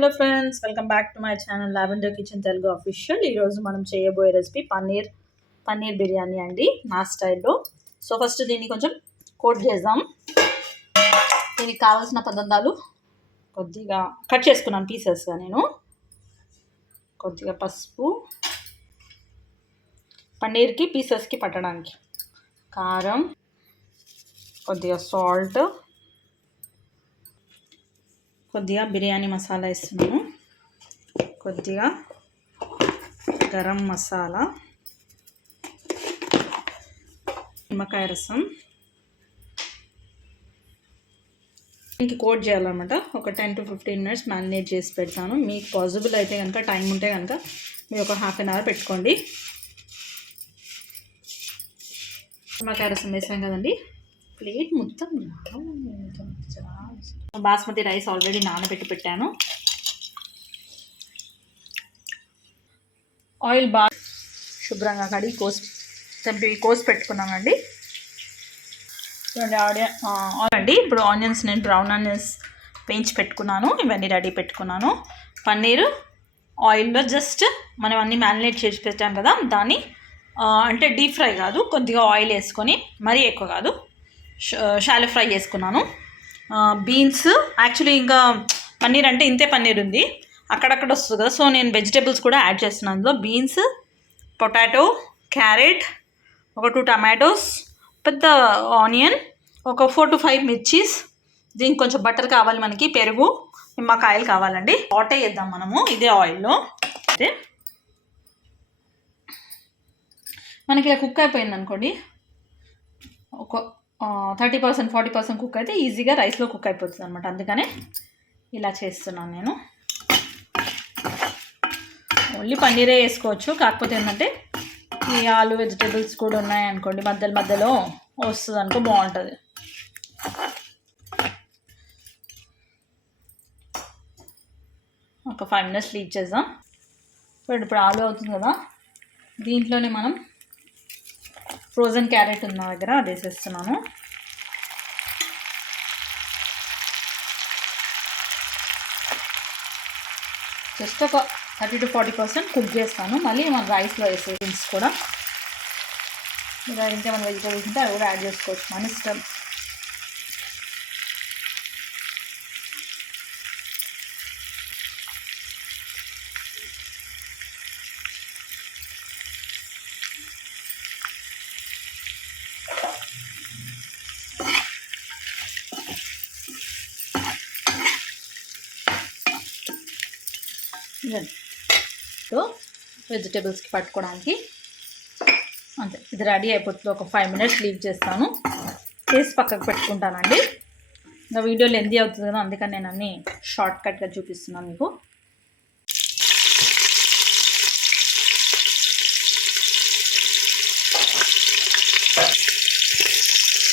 Hello friends, welcome back to my channel lavender kitchen Telugu official. ఈరోజు మనం చేయబోయే recipe paneer biryani అండి, నా స్టైల్లో. సో ఫస్ట్ దీన్ని కొంచెం కోట్ చేద్దాం. దీనికి కావాల్సిన పదార్థాలు కొద్దిగా కట్ చేసుకున్నాను పీసెస్గా. నేను కొద్దిగా పసుపు, పన్నీర్కి పీసెస్కి పట్టడానికి కారం, కొద్దిగా సాల్ట్, కొద్దిగా బిర్యానీ మసాలా వేస్తున్నాను, కొద్దిగా గరం మసాలా, నిమ్మకాయ రసం. దీనికి కోట్ చేయాలన్నమాట. ఒక 10 to 15 minutes మ్యారినేట్ చేసి పెడతాను. మీకు పాసిబుల్ అయితే కనుక, టైం ఉంటే కనుక మీరు ఒక ½ an hour పెట్టుకోండి. నిమ్మకాయ రసం వేసాం కదండి. ప్లేట్ మొత్తం బాస్మతి రైస్ ఆల్రెడీ నానబెట్టి పెట్టాను. ఆయిల్ బాగా శుభ్రంగా కడిగి కోసి పెట్టుకున్నామండి. చూడండి అండి. ఇప్పుడు ఆనియన్స్, నేను బ్రౌన్ ఆనియన్స్ వేయించి పెట్టుకున్నాను. ఇవన్నీ రెడీ పెట్టుకున్నాను. పన్నీరు ఆయిల్లో జస్ట్ మనం అన్నీ మ్యారినేట్ చేసి పెట్టాం కదా, దాన్ని అంటే డీప్ ఫ్రై కాదు, కొద్దిగా ఆయిల్ వేసుకొని, మరీ ఎక్కువ కాదు, షాలో ఫ్రై చేసుకున్నాను. బీన్స్, యాక్చువల్లీ ఇంకా పన్నీర్ అంటే ఇంతే పన్నీర్ ఉంది, అక్కడక్కడ వస్తుంది కదా, సో నేను వెజిటేబుల్స్ కూడా యాడ్ చేస్తున్నాను అందులో. బీన్స్, పొటాటో, క్యారెట్, ఒక 2 tomatoes, పెద్ద ఆనియన్, ఒక 4 to 5 మిర్చీస్. దీనికి కొంచెం బటర్ కావాలి మనకి, పెరుగు, నిమ్మకాయలు కావాలండి. సాటే చేద్దాం మనము ఇదే ఆయిల్లో. అయితే మనకి ఇలా కుక్ అయిపోయింది అనుకోండి, ఒక 30% 40% కుక్ అయితే ఈజీగా రైస్లో కుక్ అయిపోతుంది అనమాట. అందుకనే ఇలా చేస్తున్నాను నేను. ఓన్లీ పన్నీరే వేసుకోవచ్చు, కాకపోతే ఏంటంటే ఈ ఆలు వెజిటేబుల్స్ కూడా ఉన్నాయనుకోండి, మధ్యలో వస్తుంది అనుకో, బాగుంటుంది. ఒక 5 minutes లీవ్ చేద్దాం. ఇప్పుడు ఆలు అవుతుంది కదా, దీంట్లోనే మనం ఫ్రోజన్ క్యారెట్ ఉన్న దగ్గర అది వేసేస్తున్నాను. జస్ట్ ఒక 30 to 40% కుక్ చేస్తాను. మళ్ళీ మన రైస్లో వేసే బీన్స్ కూడా, ఇలా ఇంకా మన వెజిటేబుల్స్ ఉంటే అవి కూడా యాడ్ చేసుకోవచ్చు, మన ఇష్టం. సో వెజిటేబుల్స్కి పట్టుకోవడానికి అంతే, ఇది రెడీ అయిపోతుంది. ఒక 5 minutes లీవ్ చేస్తాను, చేసి పక్కకు పెట్టుకుంటానండి. ఇంకా వీడియో లెంతీ అవుతుంది కదా, అందుకని నేను అన్నీ షార్ట్ కట్గా చూపిస్తున్నాను మీకు.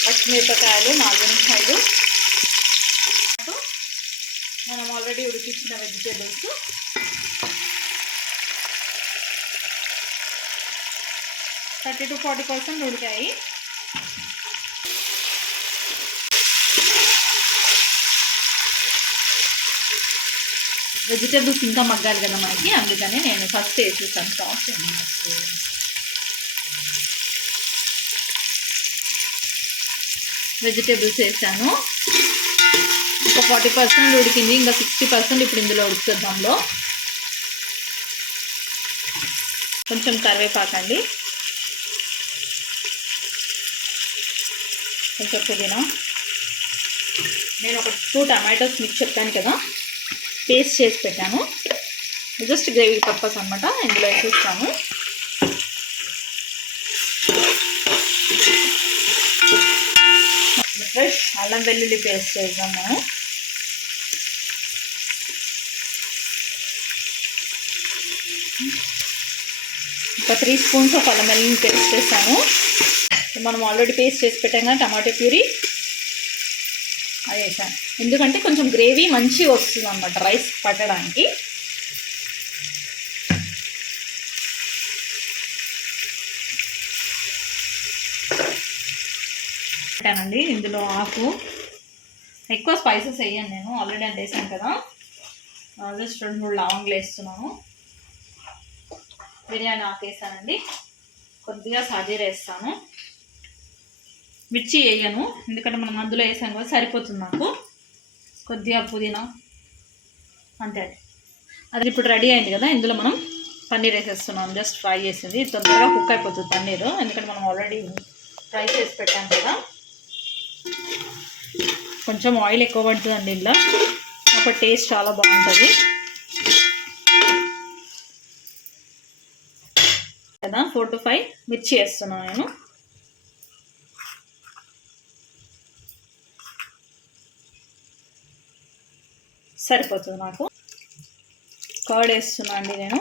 పచ్చిమిరపకాయలు 4 నిమిషాలు, మనం ఆల్రెడీ ఉడికించిన వెజిటేబుల్స్, థర్టీ to 40% ఉడికాయి. వెజిటేబుల్స్ ఇంకా మగ్గాలి కదా మనకి, అందుకని నేను ఫస్ట్ వేసేసాను సాస్. వెజిటేబుల్స్ వేసాను, ఒక 40% ఉడికింది, ఇంకా 60% ఇప్పుడు ఇందులో ఉడుకుతుందాంలో. కొంచెం కరివేపాకండి, కొంచెం పుదీనా. నేను ఒక 2 tomatoes మీకు చెప్పాను కదా, పేస్ట్ చేసి పెట్టాను, జస్ట్ గ్రేవీ పర్పస్ అనమాట. ఇందులో వేసేస్తాను. ఫ్రెష్ అల్లం వెల్లుల్లి పేస్ట్ చేద్దాం మనం. ఒక 3 spoons ఆఫ్ అల్లం వెల్లుల్లి పేస్ట్ చేస్తాను. మనం ఆల్రెడీ పేస్ట్ చేసి పెట్టాం కదా టమాటో ప్యూరీ, అది వేసాను. ఎందుకంటే కొంచెం గ్రేవీ మంచిగా వస్తుంది అన్నమాట రైస్ పట్టడానికి. పెట్టానండి. ఇందులో ఆకు, ఎక్కువ స్పైసెస్ వేయను నేను, ఆల్రెడీ అని వేసాను కదా. జస్ట్ 2-3 లవంగాలు వేస్తున్నాను. బిర్యానీ ఆకు వేసానండి. కొద్దిగా సాజీర వేస్తాను. మిర్చి వేయను, ఎందుకంటే మనం అందులో వేసాను కదా, సరిపోతుంది నాకు. కొద్దిగా పుదీనా, అంతే. అది ఇప్పుడు రెడీ అయింది కదా, ఇందులో మనం పన్నీర్ వేసేస్తున్నాం. జస్ట్ ఫ్రై చేసింది, తొందరగా కుక్ అయిపోతుంది పన్నీర్, ఎందుకంటే మనం ఆల్రెడీ ఫ్రై చేసి పెట్టాం కదా. కొంచెం ఆయిల్ ఎక్కువ పడుతుందండి ఇలా, అప్పుడు టేస్ట్ చాలా బాగుంటుంది కదా. 4 to 5 మిర్చి వేస్తున్నాను నేను. సరిపోతుంది నాకు. కర్డ్ వేస్తున్నా అండి నేను.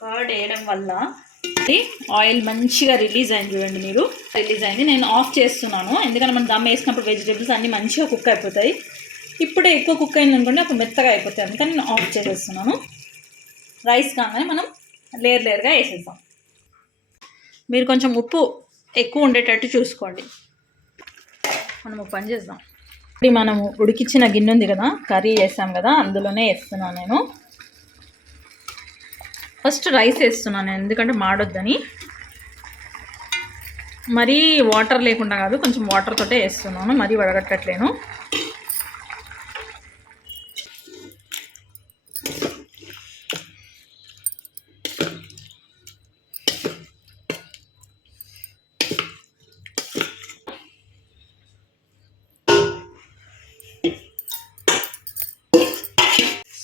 కర్డ్ వేయడం వల్ల ఆయిల్ మంచిగా రిలీజ్ అయింది, చూడండి మీరు. రిలీజ్ అయింది. నేను ఆఫ్ చేస్తున్నాను, ఎందుకంటే మనం దమ్ వేసినప్పుడు వెజిటేబుల్స్ అన్నీ మంచిగా కుక్ అయిపోతాయి. ఇప్పుడే ఎక్కువ కుక్ అయింది అనుకోండి, అప్పుడు మెత్తగా అయిపోతాయి. అందుకని నేను ఆఫ్ చేసేస్తున్నాను. రైస్ కాగానే మనం లేయర్గా వేసేస్తాం. మీరు కొంచెం ఉప్పు ఎక్కువ ఉండేటట్టు చూసుకోండి. మనం పని చేద్దాం. ఇప్పుడు మనము ఉడికించిన గిన్నె ఉంది కదా, కర్రీ వేసాం కదా, అందులోనే వేస్తున్నాను నేను. ఫస్ట్ రైస్ వేస్తున్నాను, ఎందుకంటే మాడొద్దని. మరీ వాటర్ లేకుండా కాదు, కొంచెం వాటర్ తోటే వేస్తున్నాను, మరీ వడగట్టట్లేను.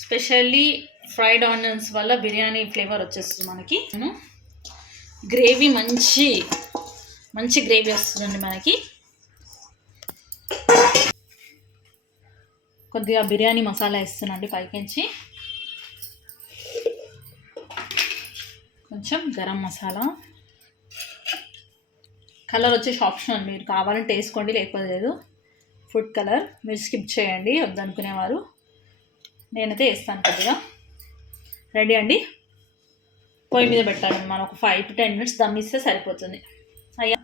స్పెషల్లీ ఫ్రైడ్ ఆనియన్స్ వల్ల బిర్యానీ ఫ్లేవర్ వచ్చేస్తుంది మనకి. గ్రేవీ మంచి గ్రేవీ వస్తుందండి మనకి. కొద్దిగా బిర్యానీ మసాలా వేస్తున్నాండి పైకించి, కొంచెం గరం మసాలా. కలర్ వచ్చేసి ఆప్షనల్, మీరు కావాలంటే వేసుకోండి, లేకపోతే లేదు. ఫుడ్ కలర్ మీరు స్కిప్ చేయండి వద్దనుకునేవారు. నేనైతే వేస్తాను కొద్దిగా. రెడీ అండి. పొయ్యి మీద పెట్టాలి మనం. ఒక 5 to 10 minutes దమ్ ఇస్తే సరిపోతుంది. అయ్యా